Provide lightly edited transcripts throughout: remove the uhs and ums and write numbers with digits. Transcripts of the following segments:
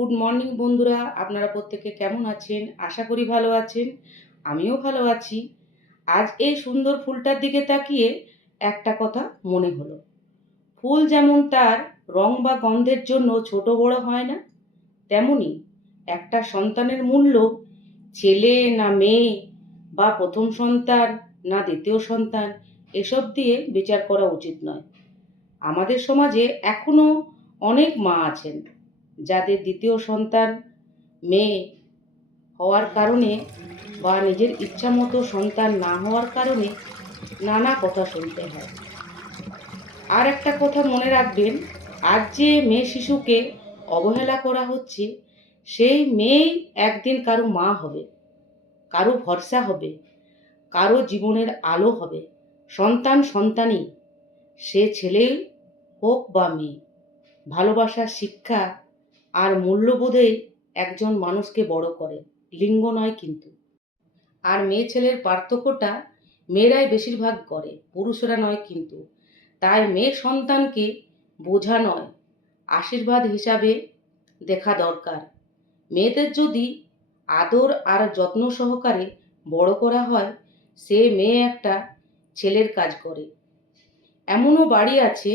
Good morning বন্ধুরা, আপনারা প্রত্যেকে কেমন আছেন? আশা করি ভালো আছেন। আমিও ভালো আছি। আজ এই সুন্দর ফুলটার দিকে তাকিয়ে একটা কথা মনে হলো। ফুল যেমন তার রং বা গন্ধের জন্য ছোট বড় হয় না, তেমনি একটা সন্তানের মূল্য ছেলে না মেয়ে বা প্রথম সন্তান না দ্বিতীয় সন্তান এসব দিয়ে বিচার করা উচিত নয়। আমাদের সমাজে এখনো অনেক মা আছেন যাদের দ্বিতীয় সন্তান মেয়ে হওয়ার কারণে বা নিজের ইচ্ছামতো সন্তান না হওয়ার কারণে নানা কথা শুনতে হয়। আর একটা কথা মনে রাখবেন, আজ যে মেয়ে শিশুকে অবহেলা করা হচ্ছে, সেই মেয়েই একদিন কারো মা হবে, কারো ভরসা হবে, কারো জীবনের আলো হবে। সন্তান সন্তানই, সে ছেলে হোক বা মেয়ে। ভালোবাসার শিক্ষা আর মূল্যবোধেই একজন মানুষকে বড় করে, লিঙ্গ নয় কিন্তু। আর মেয়ে ছেলের পার্থক্যটা মেয়েরাই বেশিরভাগ করে, পুরুষেরা নয় কিন্তু। তাই মেয়ে সন্তানকে বোঝা নয়, আশীর্বাদ হিসাবে দেখা দরকার। মেয়েদের যদি আদর আর যত্ন সহকারে বড় করা হয়, সে মেয়ে একটা ছেলের কাজ করে। এমনও বাড়ি আছে,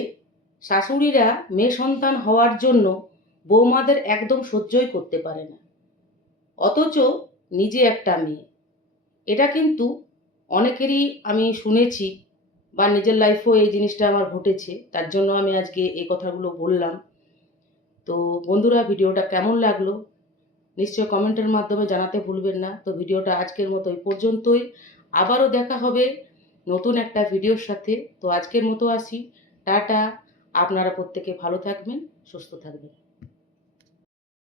শাশুড়িরা মেয়ে সন্তান হওয়ার জন্য বৌমাদের একদম সহ্যই করতে পারে না, অথচ নিজে একটা মেয়ে। এটা কিন্তু অনেকেরই আমি শুনেছি, বা নিজের লাইফেও এই জিনিসটা আমার ঘটেছে, তার জন্য আমি আজকে এই কথাগুলো বললাম। তো বন্ধুরা, ভিডিওটা কেমন লাগলো নিশ্চয় কমেন্টের মাধ্যমে জানাতে ভুলবেন না। তো ভিডিওটা আজকের মতো এই পর্যন্তই। আবারও দেখা হবে নতুন একটা ভিডিওর সাথে। তো আজকের মতো আসি, টাটা। আপনারা প্রত্যেকে ভালো থাকবেন, সুস্থ থাকবেন।